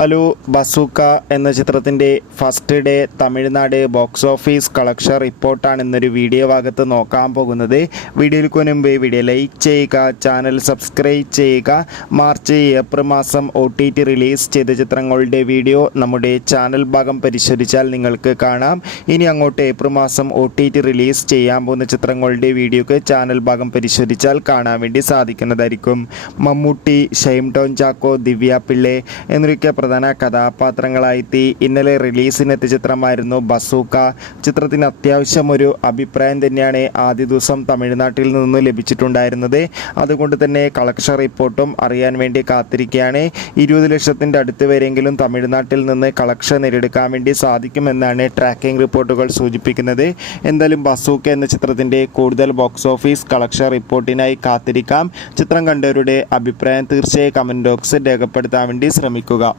Hello bazooka എന്ന ചിത്രത്തിൻ്റെ first day Tamil Nadu box office collection റിപ്പോർട്ടാണ് ഇന്നൊരു വീഡിയോ ഭാഗത്ത് നോക്കാൻ പോകുന്നത്. വീഡിയോയിൽ മുൻപ് വീഡിയോ ലൈക്ക് ചെയ്യുക, ചാനൽ സബ്സ്ക്രൈബ് ചെയ്യുക. മാർച്ച് ഏപ്രിൽ മാസം OTT റിലീസ് ചെയ്ത ചിത്രങ്ങളുടെ വീഡിയോ നമ്മുടെ ചാനൽ ഭാഗം പരിശോധിച്ചാൽ നിങ്ങൾക്ക് കാണാം. ഇനി അങ്ങോട്ട് ഏപ്രിൽ മാസം OTT റിലീസ് ചെയ്യാൻ പോകുന്ന ചിത്രങ്ങളുടെ വീഡിയോക്ക് ചാനൽ ഭാഗം പരിശോധിച്ചാൽ കാണാൻ വേണ്ടി സാധിക്കുന്നതായിരിക്കും. മമ്മൂട്ടി, ഷൈം ടോൺ ചാക്കോ, ദിവ്യ പിള്ളെ എന്നൊക്കെ പ്രധാന കഥാപാത്രങ്ങളായി ഇന്നലെ റിലീസിനെത്തിയ ചിത്രമായിരുന്നു ബസൂക്ക. ചിത്രത്തിന് അത്യാവശ്യം ഒരു അഭിപ്രായം തന്നെയാണ് ആദ്യ ദിവസം തമിഴ്നാട്ടിൽ നിന്ന് ലഭിച്ചിട്ടുണ്ടായിരുന്നത്. അതുകൊണ്ട് തന്നെ കളക്ഷൻ റിപ്പോർട്ടും അറിയാൻ വേണ്ടി കാത്തിരിക്കുകയാണ്. 20 ലക്ഷത്തിൻ്റെ അടുത്ത് വരെയെങ്കിലും തമിഴ്നാട്ടിൽ നിന്ന് കളക്ഷൻ നേടിയെടുക്കാൻ വേണ്ടി സാധിക്കുമെന്നാണ് ട്രാക്കിംഗ് റിപ്പോർട്ടുകൾ സൂചിപ്പിക്കുന്നത്. എന്തായാലും ബസൂക്ക എന്ന ചിത്രത്തിൻ്റെ കൂടുതൽ ബോക്സ് ഓഫീസ് കളക്ഷൻ റിപ്പോർട്ടിനായി കാത്തിരിക്കാം. ചിത്രം കണ്ടവരുടെ അഭിപ്രായം തീർച്ചയായും കമൻറ്റ് ബോക്സിൽ രേഖപ്പെടുത്താൻ വേണ്ടി ശ്രമിക്കുക.